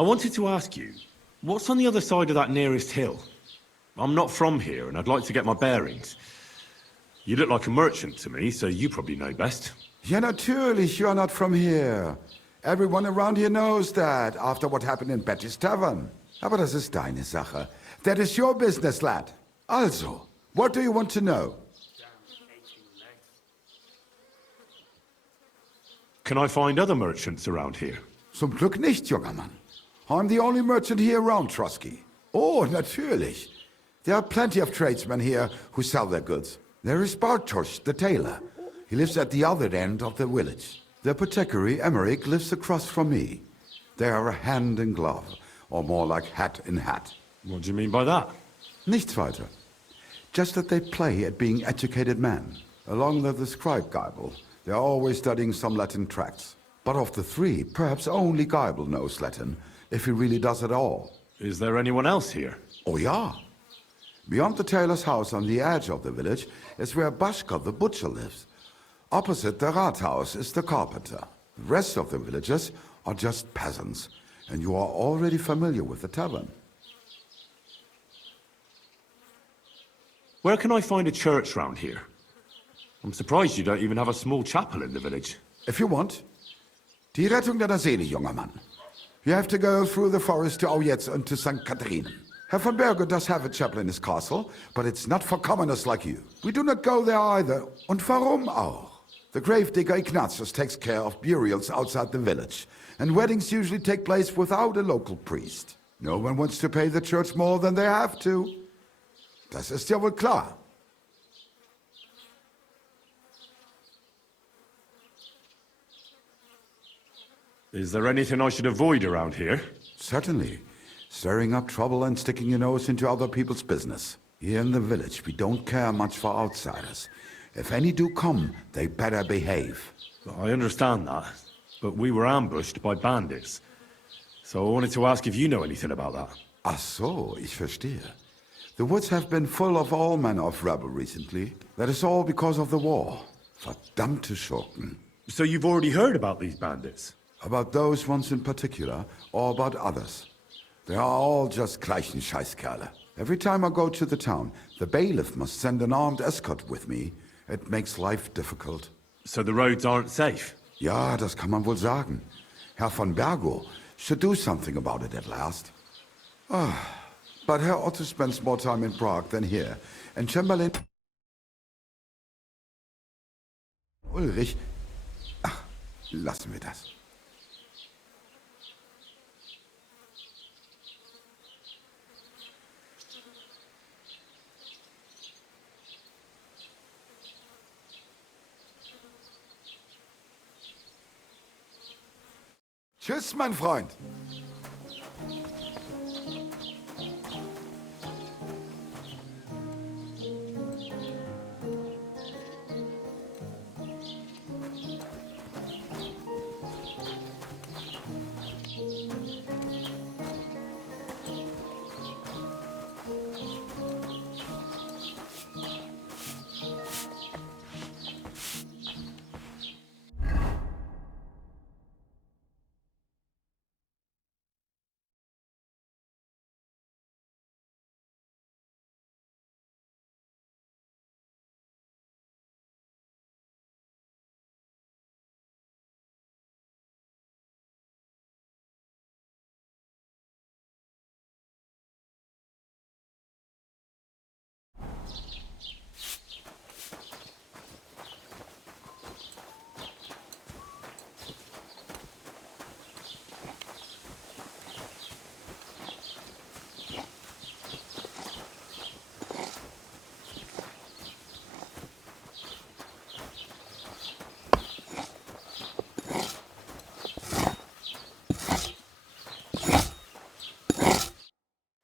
I wanted to ask you, what's on the other side of that nearest hill? I'm not from here, and I'd like to get my bearings. You look like a merchant to me, so you probably know best. Ja, natürlich, you're not from here. Everyone around here knows that, after what happened in Betty's Tavern. Aber das ist deine Sache. That is your business, lad. Also, what do you want to know? Can I find other merchants around here? Zum Glück nicht, junger Mann. I'm the only merchant here around, Trusky. Oh, natürlich. There are plenty of tradesmen here who sell their goods. There is Bartosz, the tailor. He lives at the other end of the village. The apothecary, Emmerich, lives across from me. They are hand in glove, or more like hat in hat. What do you mean by that? Nichts weiter. Just that they play at being educated men. Along with the scribe Geibel, they are always studying some Latin tracts. But of the three, perhaps only Geibel knows Latin, if he really does at all. Is there anyone else here? Oh ja. Beyond the tailor's house on the edge of the village is where Bashka the butcher lives. Opposite the Rathaus is the carpenter. The rest of the villagers are just peasants, and you are already familiar with the tavern. Where can I find a church round here? I'm surprised you don't even have a small chapel in the village. If you want. Die Rettung deiner Seele, junger Mann. You have to go through the forest to Aujetz and to St. Catherine. Herr von Berger does have a chapel in his castle, but it's not for commoners like you. We do not go there either. Und warum auch? The gravedigger Ignatius takes care of burials outside the village, and weddings usually take place without a local priest. No one wants to pay the church more than they have to. Das ist ja wohl klar. Is there anything I should avoid around here? Certainly. Stirring up trouble and sticking your nose into other people's business. Here in the village, we don't care much for outsiders. If any do come, they better behave. I understand that, but we were ambushed by bandits. So I wanted to ask if you know anything about that. Ach so, ich verstehe. The woods have been full of all manner of rebel recently. That is all because of the war. Verdammte Schurken. So you've already heard about these bandits? About those ones in particular, or about others. They are all just gleichen Scheißkerle. Every time I go to the town, the bailiff must send an armed escort with me. It makes life difficult. So the roads aren't safe? Ja, das kann man wohl sagen. Herr von Bergo should do something about it at last. But Herr Otto spends more time in Prague than here, and Chamberlain... Ulrich... Ach, lassen wir das. Tschüss, mein Freund.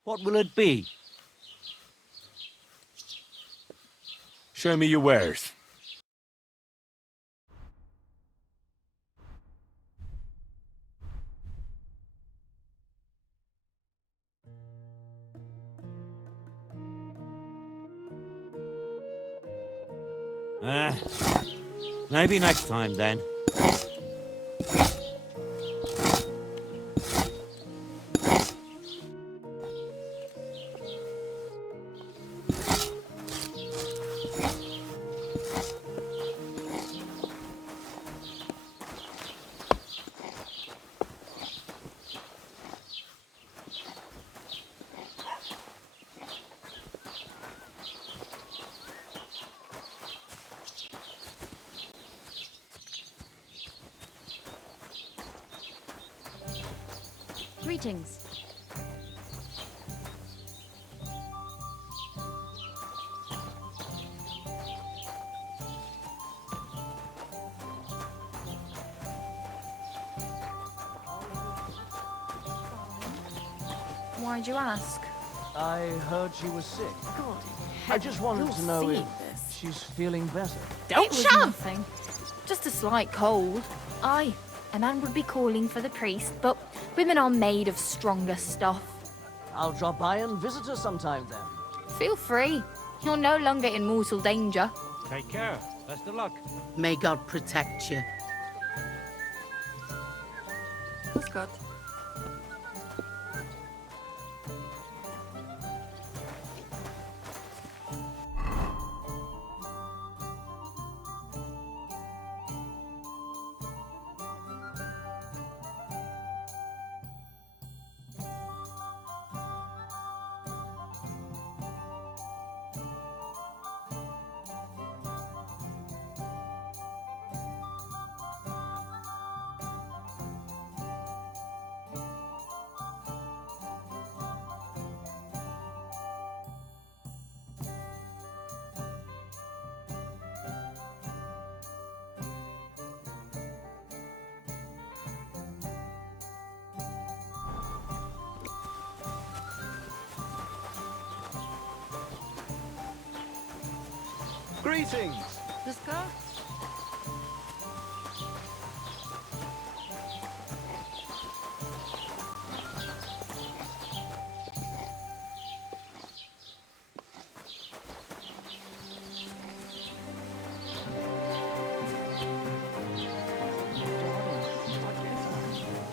What will it be? Show me your wares. Maybe next time then. Greetings. Why'd you ask? I heard she was sick. God, I just wanted to know if this. she's feeling better. It was nothing. Just a slight cold. Aye, a man would be calling for the priest, but women are made of stronger stuff. I'll drop by and visit her sometime then. Feel free. You're no longer in mortal danger. Take care. Best of luck. May God protect you. That's good. Greetings! Let's go.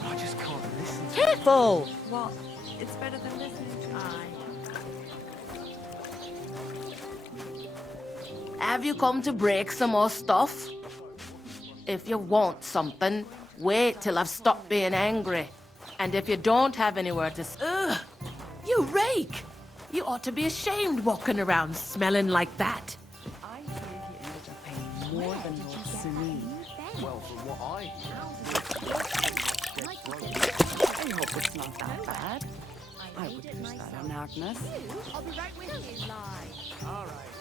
I just can't listen to Careful! What? It's better than listening to Have you come to break some more stuff? If you want something, wait till I've stopped being angry. And if you don't have anywhere to ugh! You rake! You ought to be ashamed walking around smelling like that. I hear he ended up paying more than Lord Celine. well from what I hear. I hope it's not that bad. I would use that on Agnes. I'll be right with you. All right.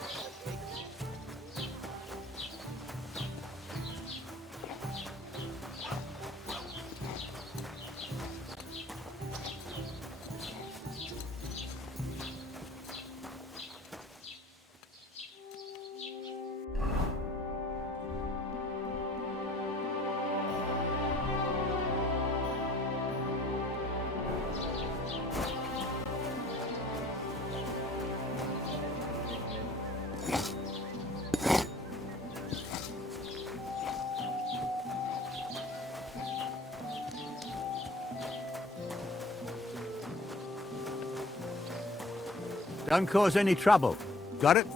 Don't cause any trouble. Got it?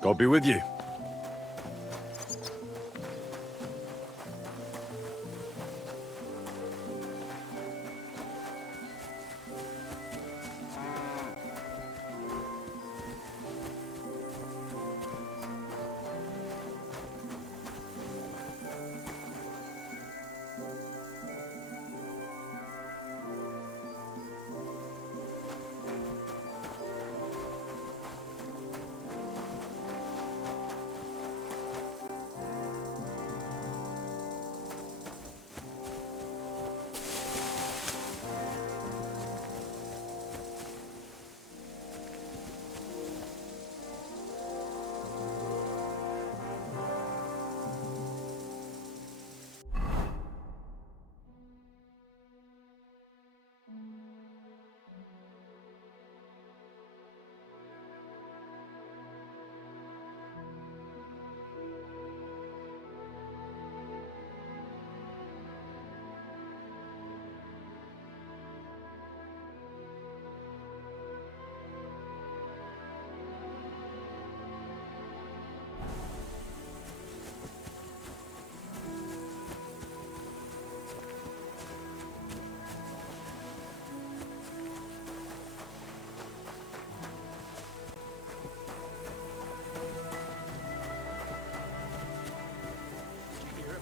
God be with you.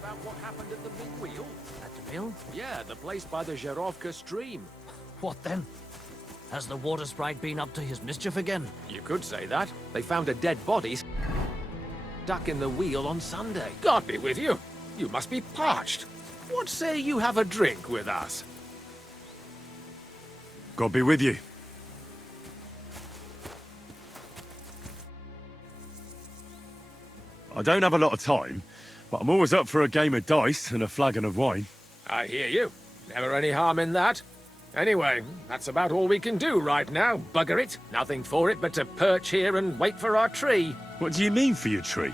about what happened at the big wheel? At the mill? Yeah, the place by the Zherovka stream. What then? Has the water sprite been up to his mischief again? You could say that. They found a dead body stuck in the wheel on Sunday. God be with you. You must be parched. What say you have a drink with us? God be with you. I don't have a lot of time, but I'm always up for a game of dice and a flagon of wine. I hear you. Never any harm in that. Anyway, that's about all we can do right now. Bugger it. Nothing for it but to perch here and wait for our tree. What do you mean for your tree?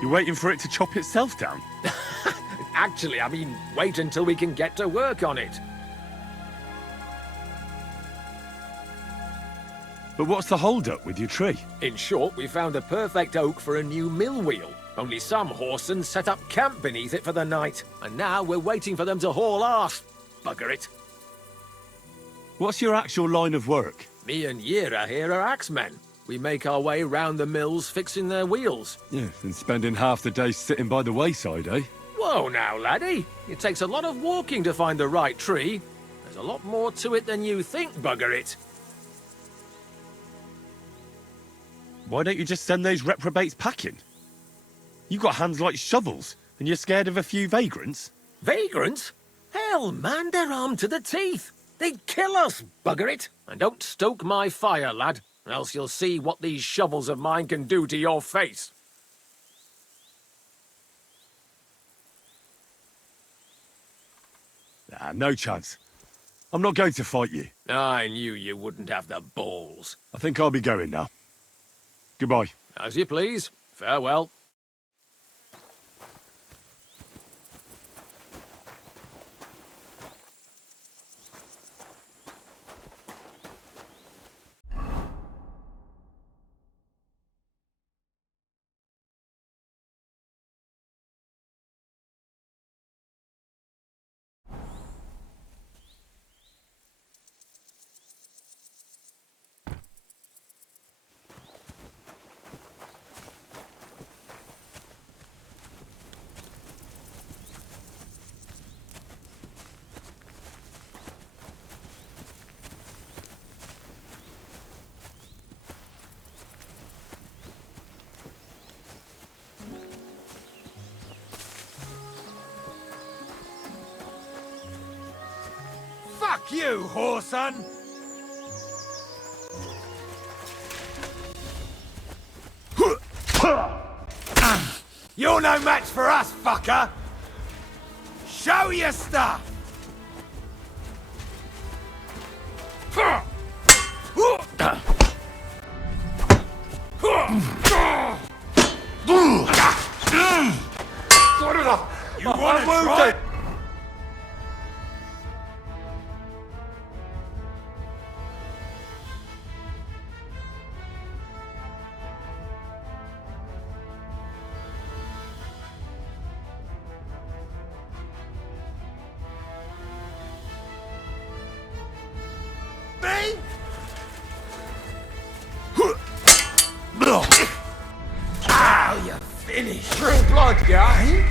You're waiting for it to chop itself down? Actually, I mean, wait until we can get to work on it. But what's the hold-up with your tree? In short, we found the perfect oak for a new mill wheel. Only some whoresons set up camp beneath it for the night. And now we're waiting for them to haul off. Bugger it. What's your actual line of work? Me and Yira here are axemen. We make our way round the mills fixing their wheels. Yeah, and spending half the day sitting by the wayside, eh? Whoa now, laddie. It takes a lot of walking to find the right tree. There's a lot more to it than you think, bugger it. Why don't you just send those reprobates packing? You got hands like shovels, and you're scared of a few vagrants? Vagrants? Hell, man, they're armed to the teeth. They'd kill us, bugger it. And don't stoke my fire, lad, else you'll see what these shovels of mine can do to your face. Nah, no chance. I'm not going to fight you. I knew you wouldn't have the balls. I think I'll be going now. Goodbye. As you please. Farewell. Fuck you, whoreson! You're no match for us, fucker! Show your stuff! You want to try? Me? Ow, you finished. True blood, guy.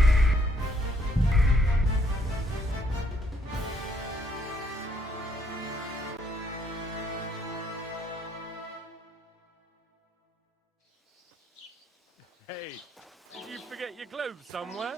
Hey, did you forget your globes somewhere?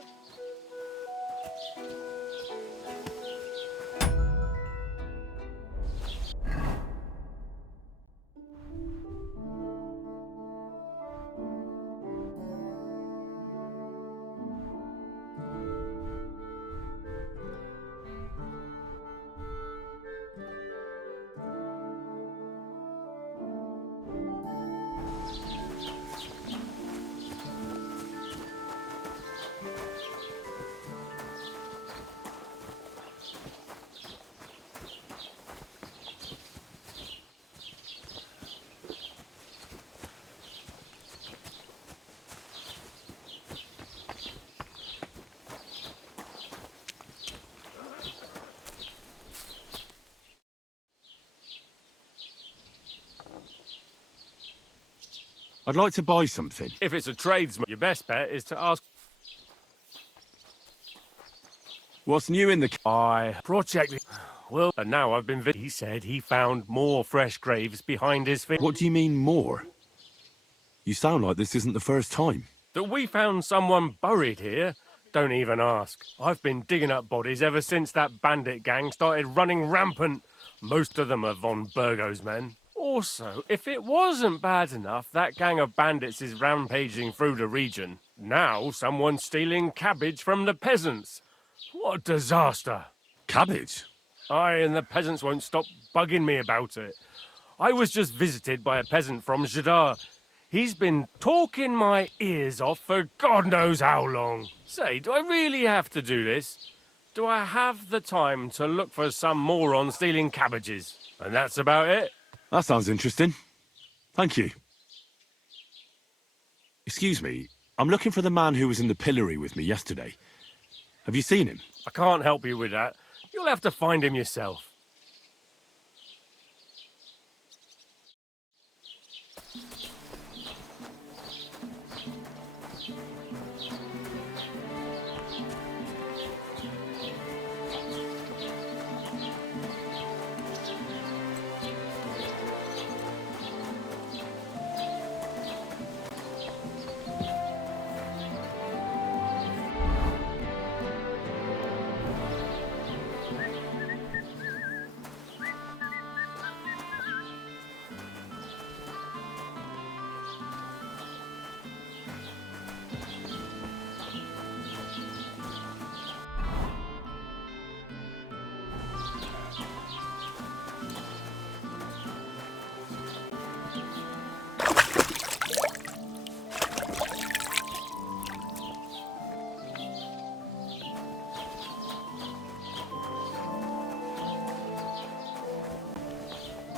I'd like to buy something. If it's a tradesman, your best bet is to ask What's new in the... I project. Well, and now I've been. He said he found more fresh graves behind his feet. What do you mean, more? You sound like this isn't the first time. That we found someone buried here? Don't even ask. I've been digging up bodies ever since that bandit gang started running rampant. Most of them are von Burgo's men. Also, if it wasn't bad enough, that gang of bandits is rampaging through the region. Now someone's stealing cabbage from the peasants. What a disaster. Cabbage? Aye, and the peasants won't stop bugging me about it. I was just visited by a peasant from Jadar. He's been talking my ears off for God knows how long. Say, do I really have to do this? Do I have the time to look for some moron stealing cabbages? And that's about it. That sounds interesting. Thank you. Excuse me, I'm looking for the man who was in the pillory with me yesterday. Have you seen him? I can't help you with that. You'll have to find him yourself.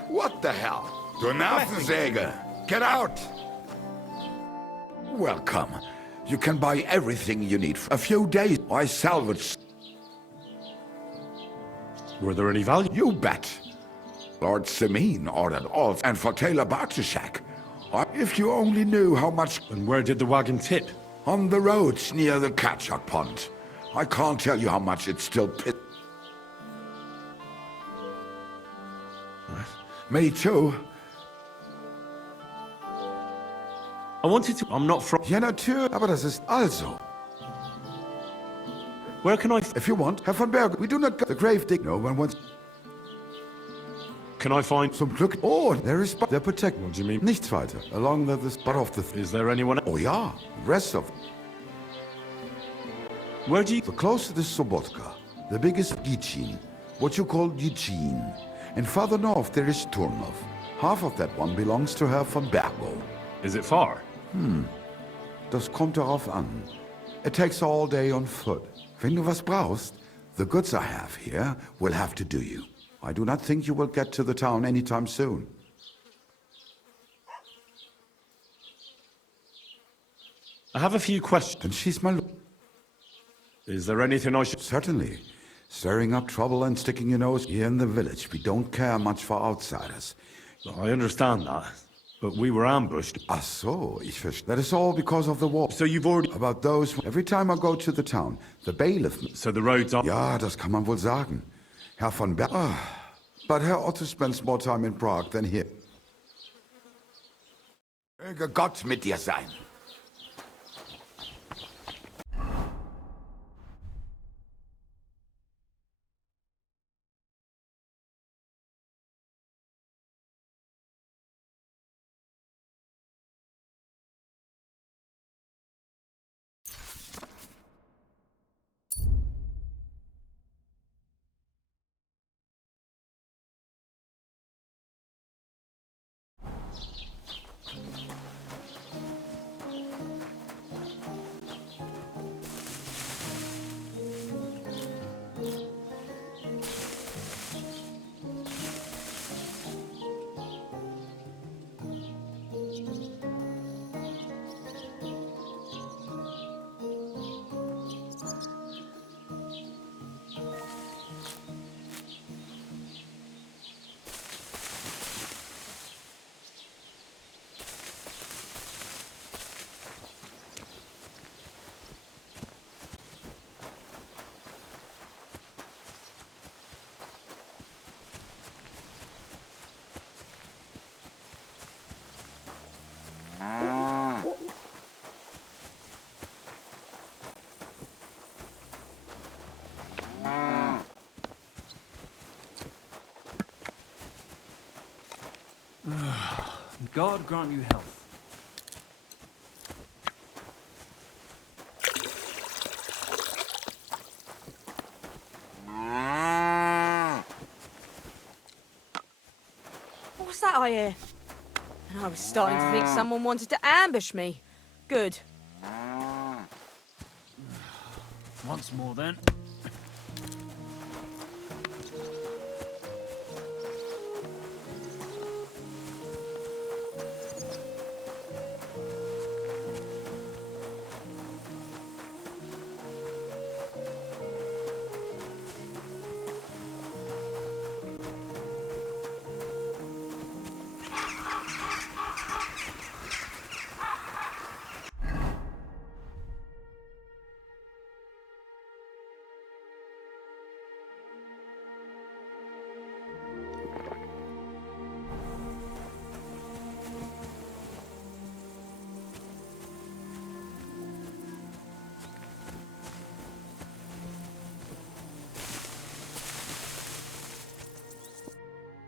What the hell? Du Nervensäge! Get out! Welcome. You can buy everything you need. A few days, I salvaged. Were there any value? You bet. Lord Semin ordered all, and for Taylor Bartushak. If you only knew how much... And where did the wagon tip? On the roads near the Katchak Pond. I can't tell you how much it's still Me too. I wanted to... I'm not from... Ja, natürlich. Aber das ist also. Where can I... If you want, Herr von Berg, we do not go... The grave dig... No one wants... Can I find... Zum Glück... Oh, there is... They're protected. What do you mean? Nichts weiter. Along the spot of the... Is there anyone... Oh, yeah. Rest of... Where do you... The closer to Sobotka. The biggest Gichin. What you call Gichin. And farther north there is Turnov. Half of that one belongs to Herr von Bergo. Is it far? Das kommt darauf an. It takes all day on foot. Wenn du was brauchst, the goods I have here will have to do you. I do not think you will get to the town anytime soon. I have a few questions. And she's my... Is there anything I should... Certainly. Stirring up trouble and sticking your nose here in the village. We don't care much for outsiders. I understand that, but we were ambushed. Ach so, ich verstehe. That is all because of the war. So you've already... About those... Every time I go to the town, the bailiff... So the roads are... Ja, das kann man wohl sagen. Herr von Berg... But Herr Otto spends more time in Prague than here. Möge Gott mit dir sein. God grant you health. What's that I hear? And I was starting to think someone wanted to ambush me. Good. Once more then.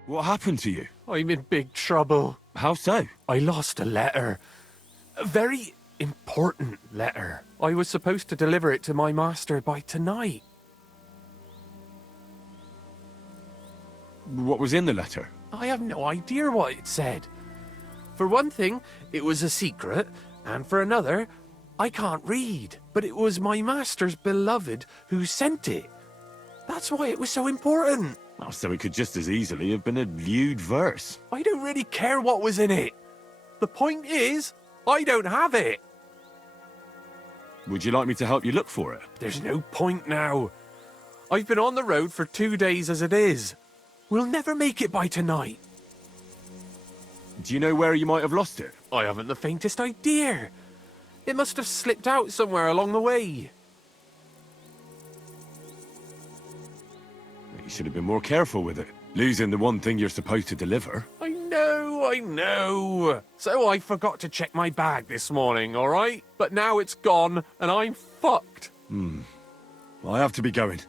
What happened to you? I'm in big trouble. How so? I lost a letter. A very important letter. I was supposed to deliver it to my master by tonight. What was in the letter? I have no idea what it said. For one thing, it was a secret, and for another, I can't read. But it was my master's beloved who sent it. That's why it was so important. Oh, so it could just as easily have been a lewd verse. I don't really care what was in it. The point is, I don't have it. Would you like me to help you look for it? There's no point now. I've been on the road for 2 days as it is. We'll never make it by tonight. Do you know where you might have lost it? I haven't the faintest idea. It must have slipped out somewhere along the way. You should have been more careful with it. Losing the one thing you're supposed to deliver. I know. So I forgot to check my bag this morning, all right? But now it's gone, and I'm fucked. I have to be going.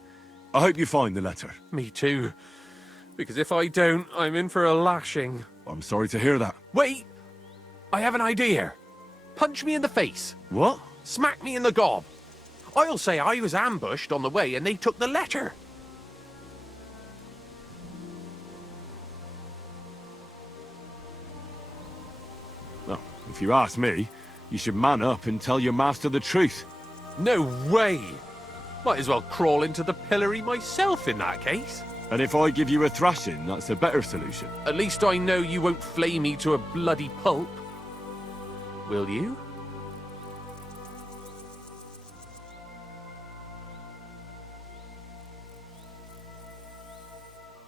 I hope you find the letter. Me too. Because if I don't, I'm in for a lashing. I'm sorry to hear that. Wait! I have an idea. Punch me in the face. What? Smack me in the gob. I'll say I was ambushed on the way and they took the letter. Well, if you ask me, you should man up and tell your master the truth. No way! Might as well crawl into the pillory myself in that case. And if I give you a thrashing, that's a better solution. At least I know you won't flay me to a bloody pulp. Will you?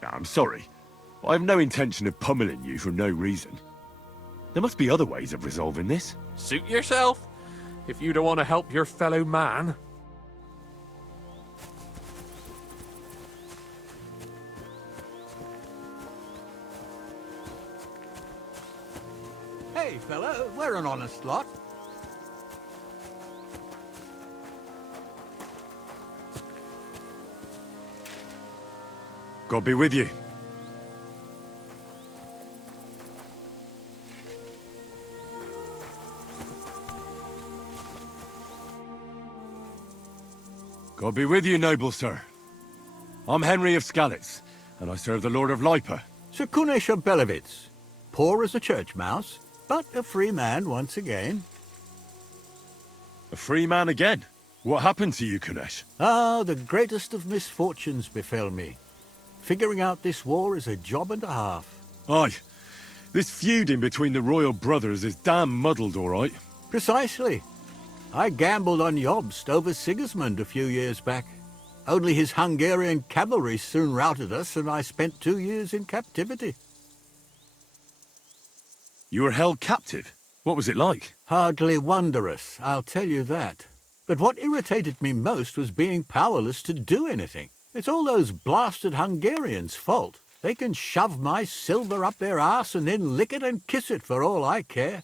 I'm sorry. I have no intention of pummeling you for no reason. There must be other ways of resolving this. Suit yourself, if you don't want to help your fellow man. Hey, fella, we're an honest lot. God be with you. God be with you, noble sir. I'm Henry of Skalitz, and I serve the Lord of Lipa. Sir Kunesh of Belevitz. Poor as a church mouse, but a free man once again. A free man again? What happened to you, Kunesh? Ah, the greatest of misfortunes befell me. Figuring out this war is a job and a half. Aye. This feuding between the royal brothers is damn muddled, all right. Precisely. I gambled on Jobst over Sigismund a few years back. Only his Hungarian cavalry soon routed us, and I spent 2 years in captivity. You were held captive? What was it like? Hardly wondrous, I'll tell you that. But what irritated me most was being powerless to do anything. It's all those blasted Hungarians' fault. They can shove my silver up their arse and then lick it and kiss it for all I care.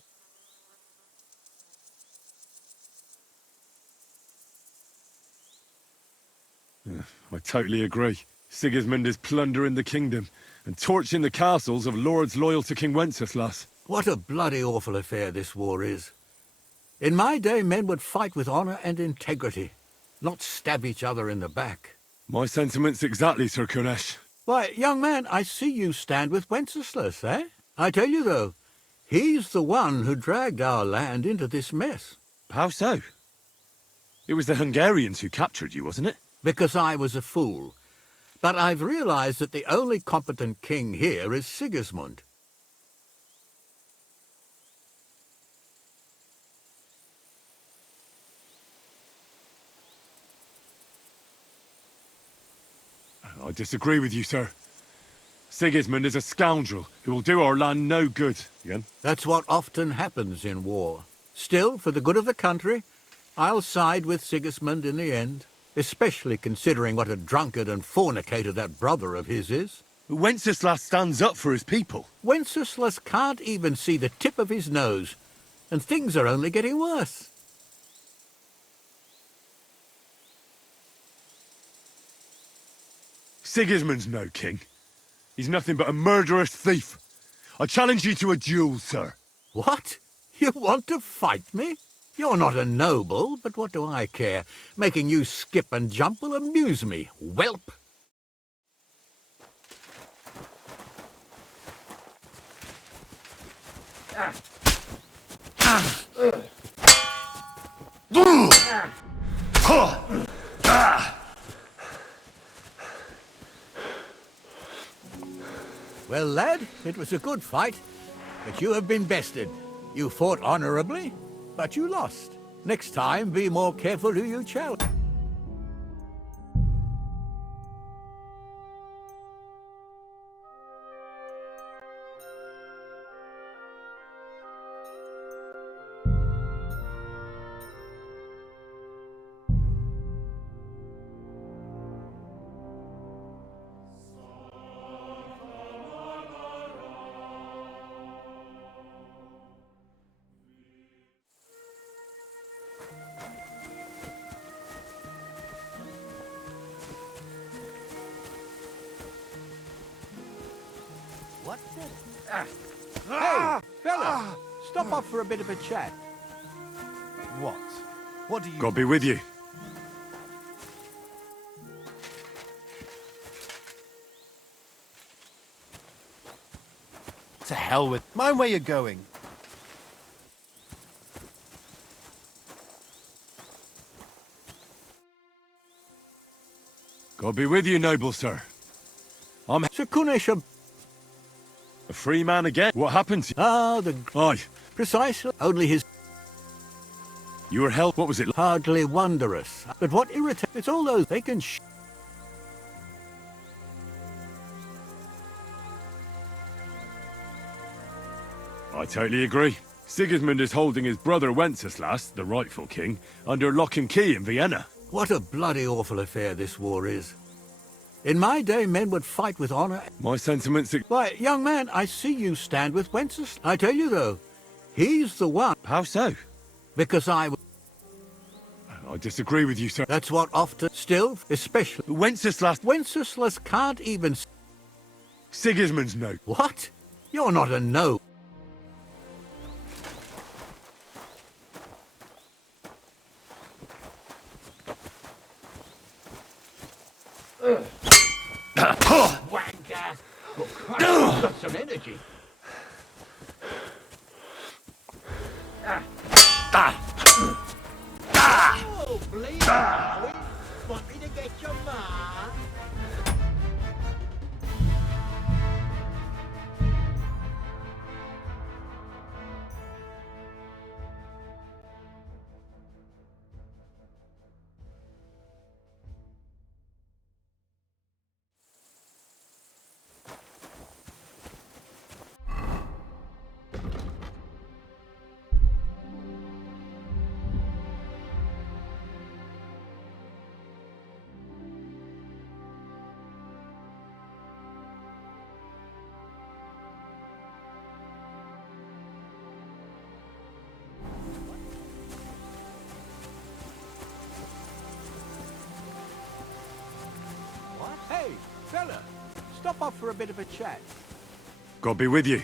I totally agree. Sigismund is plundering the kingdom and torching the castles of lords loyal to King Wenceslas. What a bloody awful affair this war is. In my day, men would fight with honor and integrity, not stab each other in the back. My sentiments exactly, Sir Kunesh. Why, young man, I see you stand with Wenceslas, eh? I tell you, though, he's the one who dragged our land into this mess. How so? It was the Hungarians who captured you, wasn't it? Because I was a fool. But I've realized that the only competent king here is Sigismund. I disagree with you, sir. Sigismund is a scoundrel who will do our land no good. Again? That's what often happens in war. Still, for the good of the country, I'll side with Sigismund in the end, especially considering what a drunkard and fornicator that brother of his is. Wenceslas stands up for his people. Wenceslas can't even see the tip of his nose, and things are only getting worse. Sigismund's no king. He's nothing but a murderous thief. I challenge you to a duel, sir. What? You want to fight me? You're not a noble, but what do I care? Making you skip and jump will amuse me, whelp. Well, lad, it was a good fight, but you have been bested. You fought honorably, but you lost. Next time, be more careful who you challenge. What? Hey, fella, stop off for a bit of a chat. What? What do you... God be with you. To hell with... Mind where you're going. God be with you, noble sir. I'm Sir Kunesh, a free man again. What happened to you? the... Aye. Precisely. Only his... You were held... What was it like? Hardly wondrous. But what irritates... It's all those... They can I totally agree. Sigismund is holding his brother Wenceslas, the rightful king, under lock and key in Vienna. What a bloody awful affair this war is. In my day, men would fight with honor. My sentiments... Why, young man, I see you stand with Wenceslas. I tell you, though, he's the one. How so? Because I disagree with you, sir. That's what often... Still, especially... Wenceslas... Wenceslas can't even... Sigismund's no... What? You're not a no. Wanker! Got some energy. Oh, bleed! Want me to get your mark? Hey, fella, stop off for a bit of a chat. God be with you.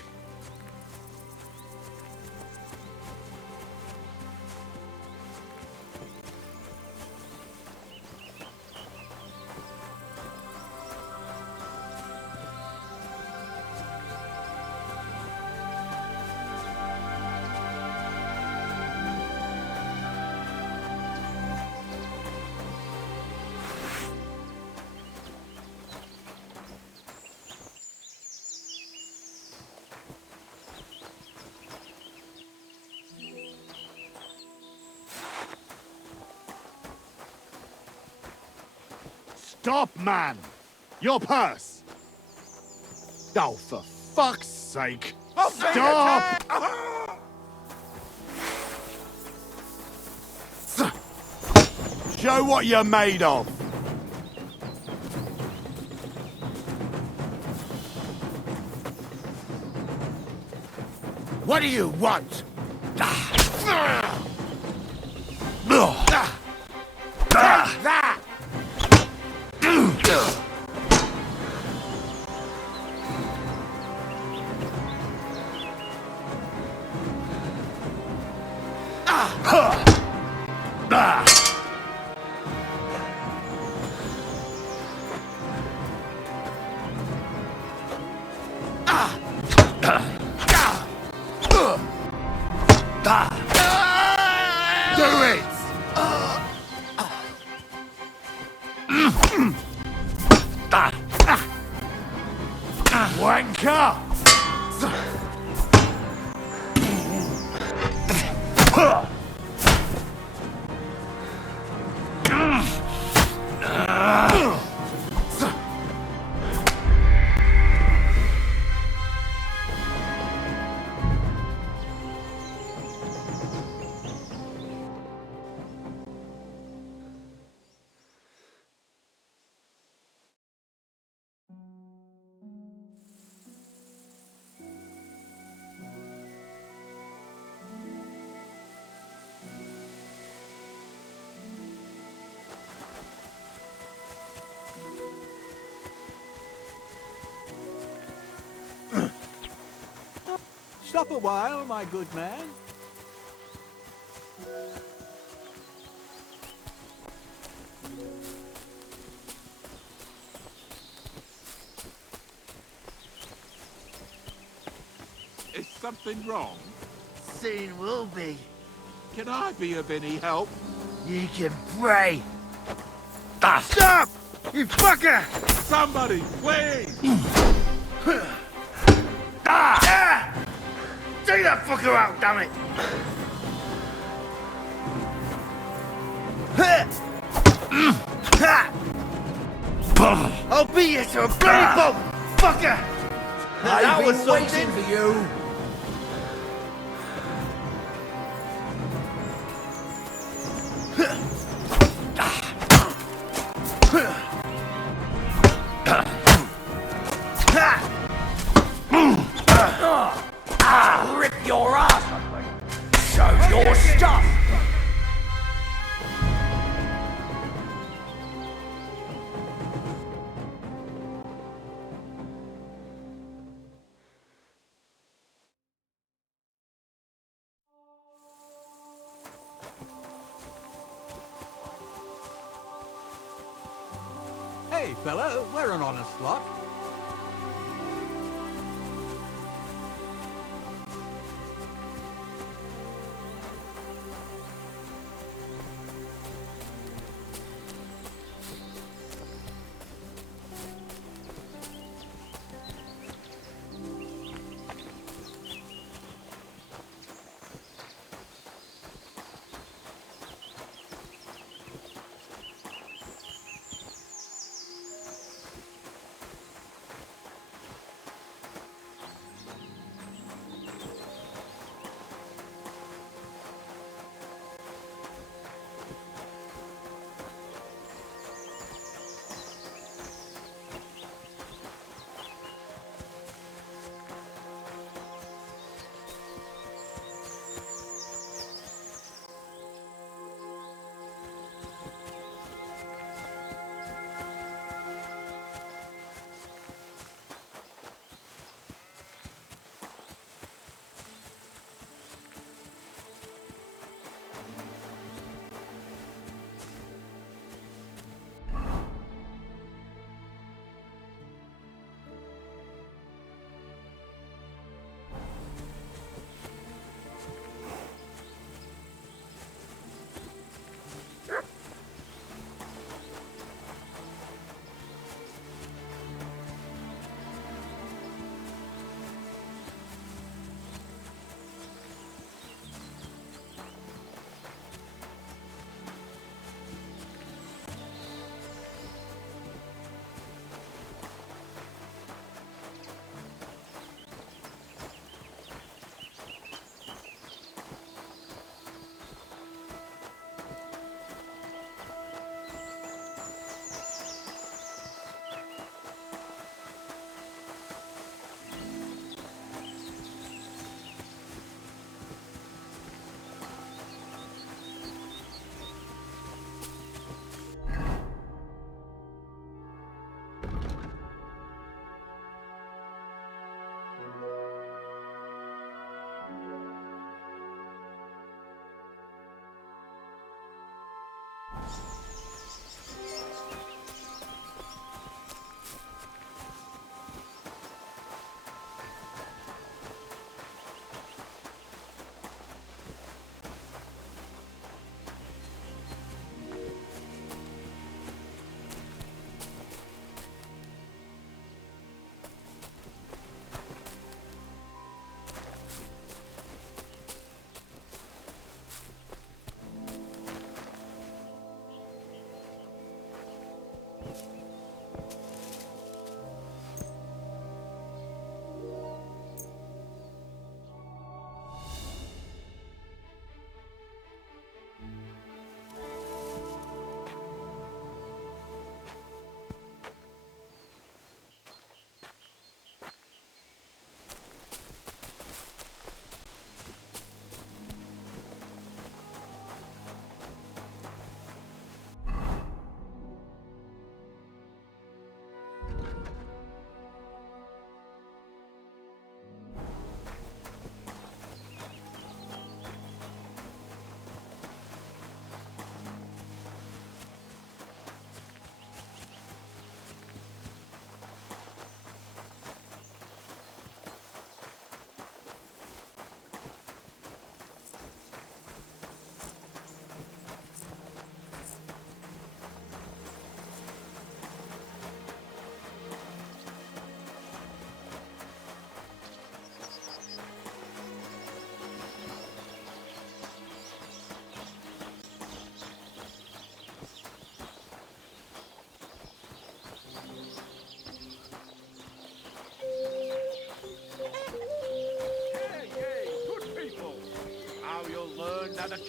Stop, man! Your purse! Oh, for fuck's sake! Stop! Show what you're made of! What do you want? Take that! Do it! Wanker! Stop a while, my good man. Is something wrong? Soon will be. Can I be of any help? You can pray. Stop! You fucker! Somebody, please! Take that fucker out, damn it! I'll beat you to a bloody pulp, fucker! That was waiting for you. Rip your ass open! Show your stuff! Hey, fellow, we're an honest lot.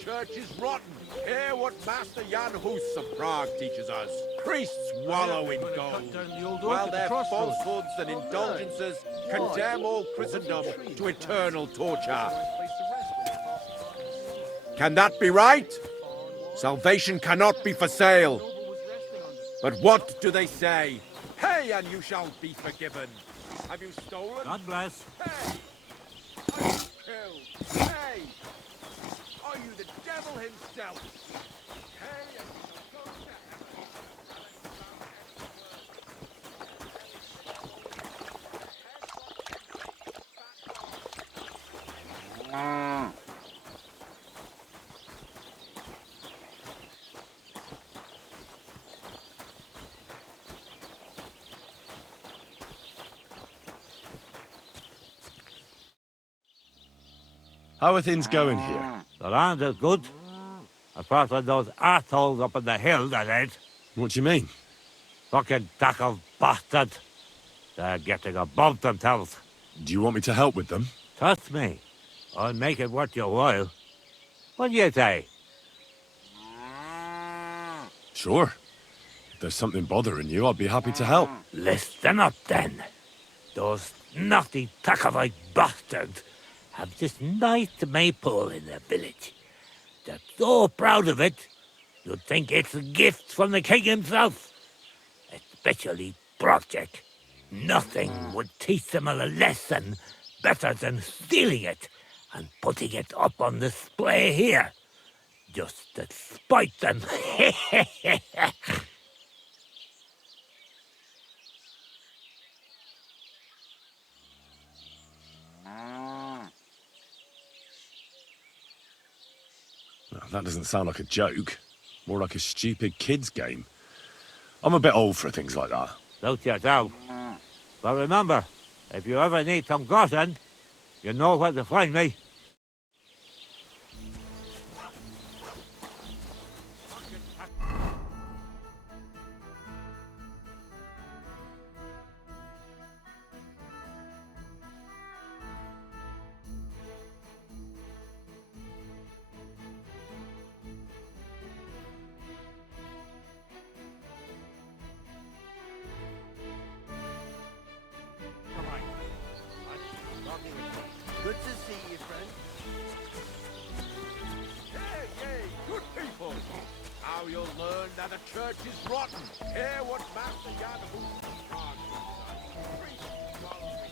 church is rotten. Hear what Master Jan Hus of Prague teaches us. Priests wallow in gold, while their falsehoods and indulgences condemn all Christendom to eternal torture. Can that be right? Salvation cannot be for sale. But what do they say? Pay and you shall be forgiven. Have you stolen? God bless. Pay! Are you killed? Pay! Are you the devil himself? Pay and you shall go to heaven. How are things going here? The land is good. Apart from those assholes up in the hill, that is. What do you mean? Fucking tackle bastard. They're getting above themselves. Do you want me to help with them? Trust me. I'll make it worth your while. What do you say? Sure. If there's something bothering you, I'd be happy to help. Listen up, then. Those naughty Takavite bastards have this nice maypole in their village. They're so proud of it, you'd think it's a gift from the king himself. Especially Project. Nothing would teach them a lesson better than stealing it and putting it up on display here. Just to spite them. Well, that doesn't sound like a joke. More like a stupid kid's game. I'm a bit old for things like that. Suit yourself. But remember, if you ever need some groschen, you know where to find me. Good to see you, friend. Hey, good people. Now you'll learn that the church is rotten. Hear what Master Jan Hus of Prague says. Priests follow me.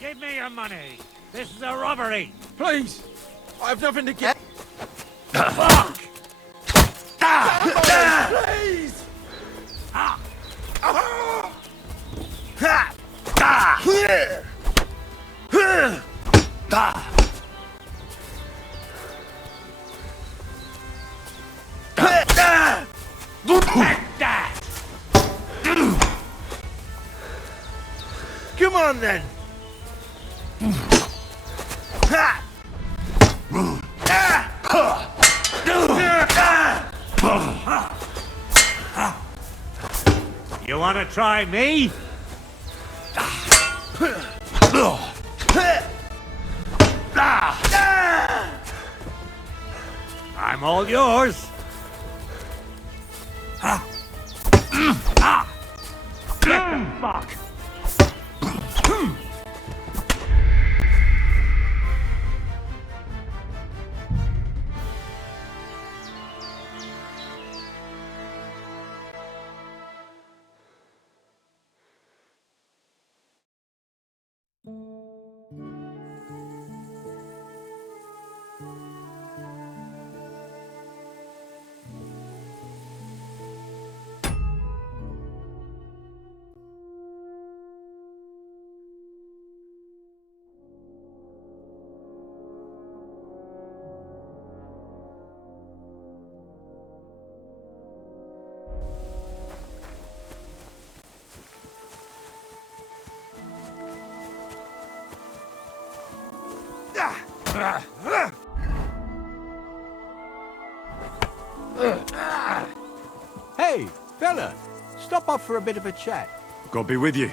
Give me your money. This is a robbery. Please, I've nothing to get. Fuck! Please! Come on then. You want to try me? all yours. Get the fuck! Hey, fella, stop off for a bit of a chat. God be with you.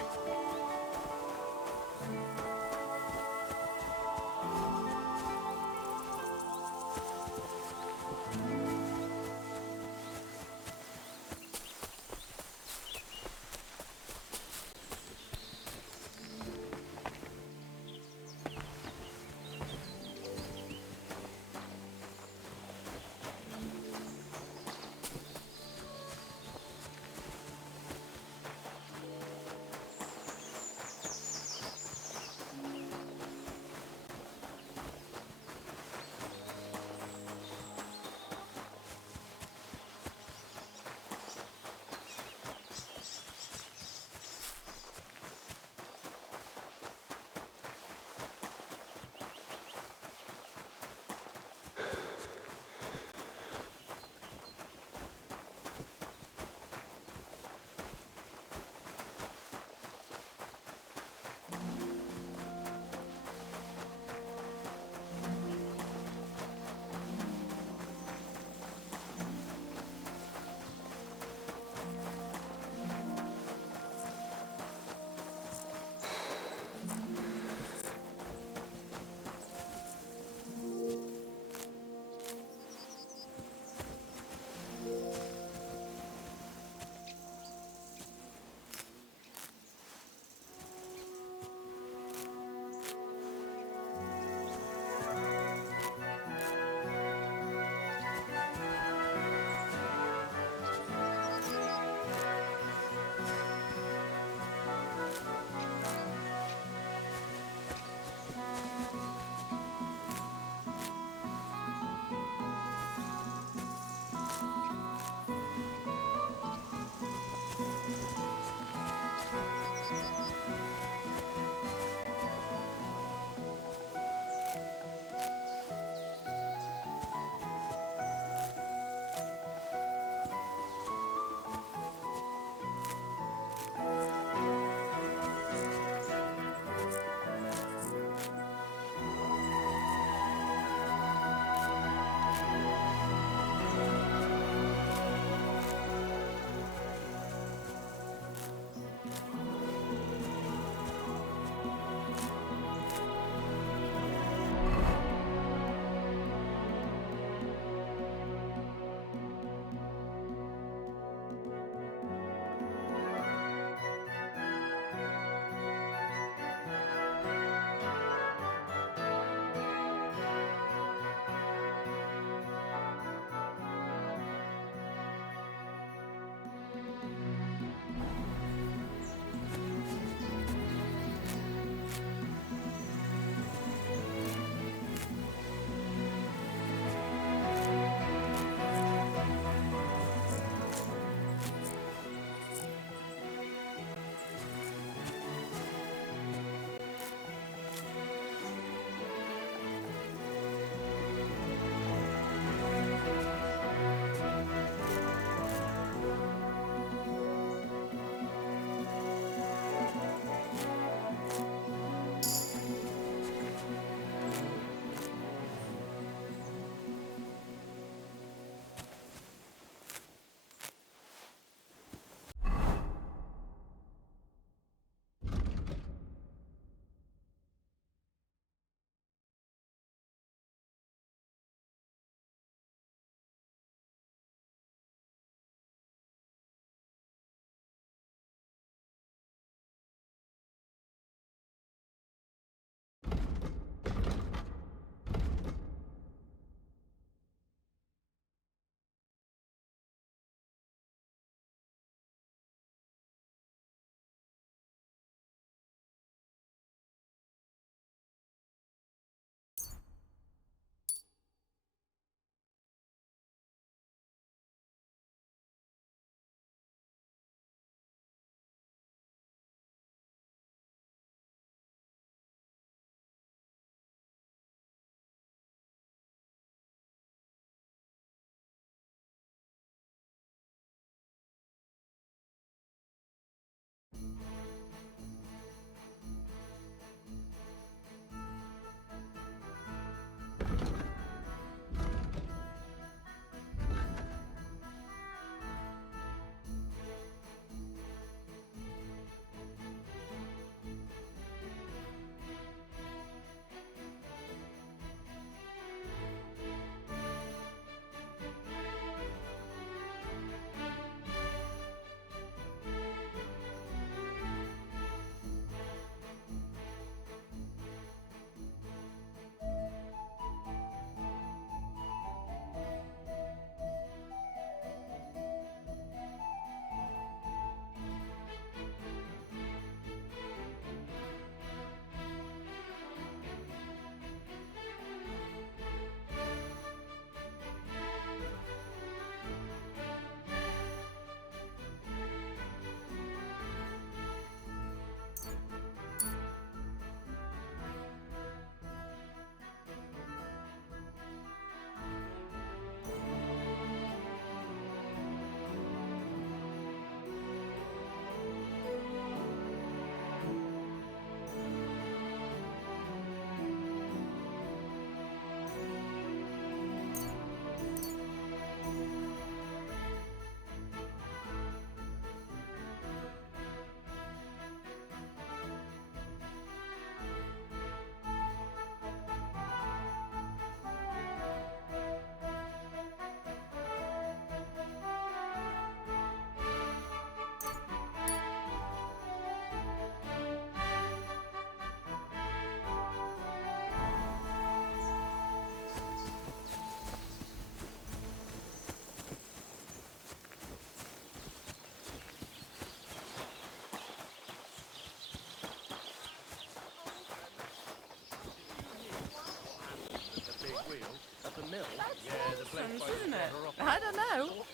mill. Nonsense, isn't it? I don't know.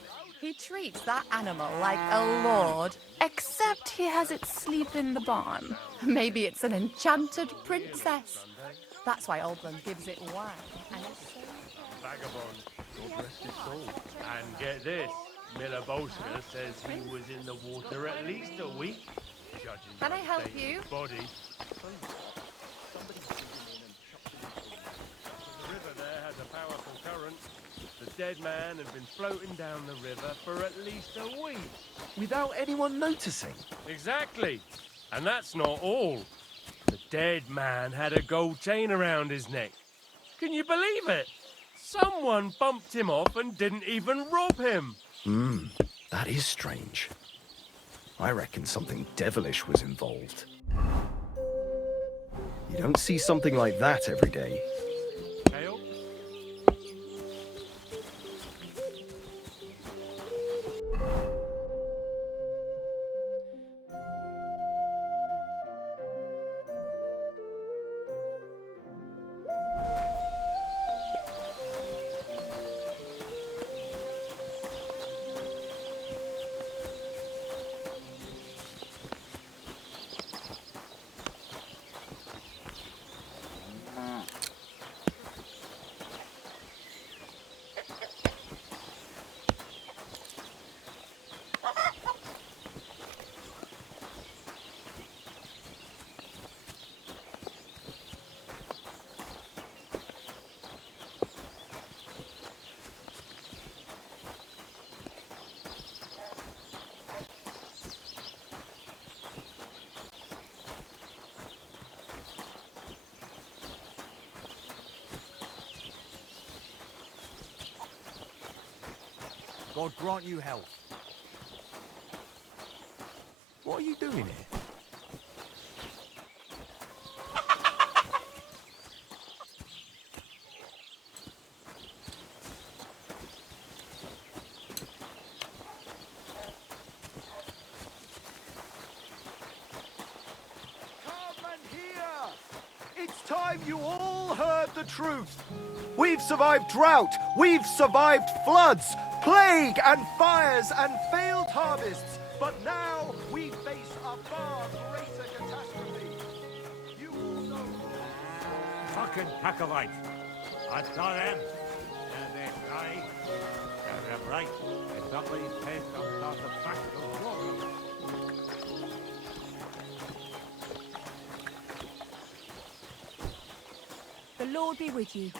He treats that animal like a lord, except he has it sleep in the barn. Maybe it's an enchanted princess. That's why Oldland gives it wine. And it's so Vagabond, God rest his soul. And get this, Miller Bolsker says he was in the water at least a week, judging Can by I the help state of you? his body. The river there has a powerful current. The dead man had been floating down the river for at least a week. Without anyone noticing. Exactly. And that's not all. The dead man had a gold chain around his neck. Can you believe it? Someone bumped him off and didn't even rob him. That is strange. I reckon something devilish was involved. You don't see something like that every day. Hail? God grant you health. What are you doing here? Come and hear! It's time you all heard the truth. We've survived drought, we've survived floods, plague and fires and failed harvests, but now we face a far greater catastrophe. You all know... Fucking Packovite. I saw them. And they cry. They're bright. It's somebody's face on top of practical water. The Lord be with you.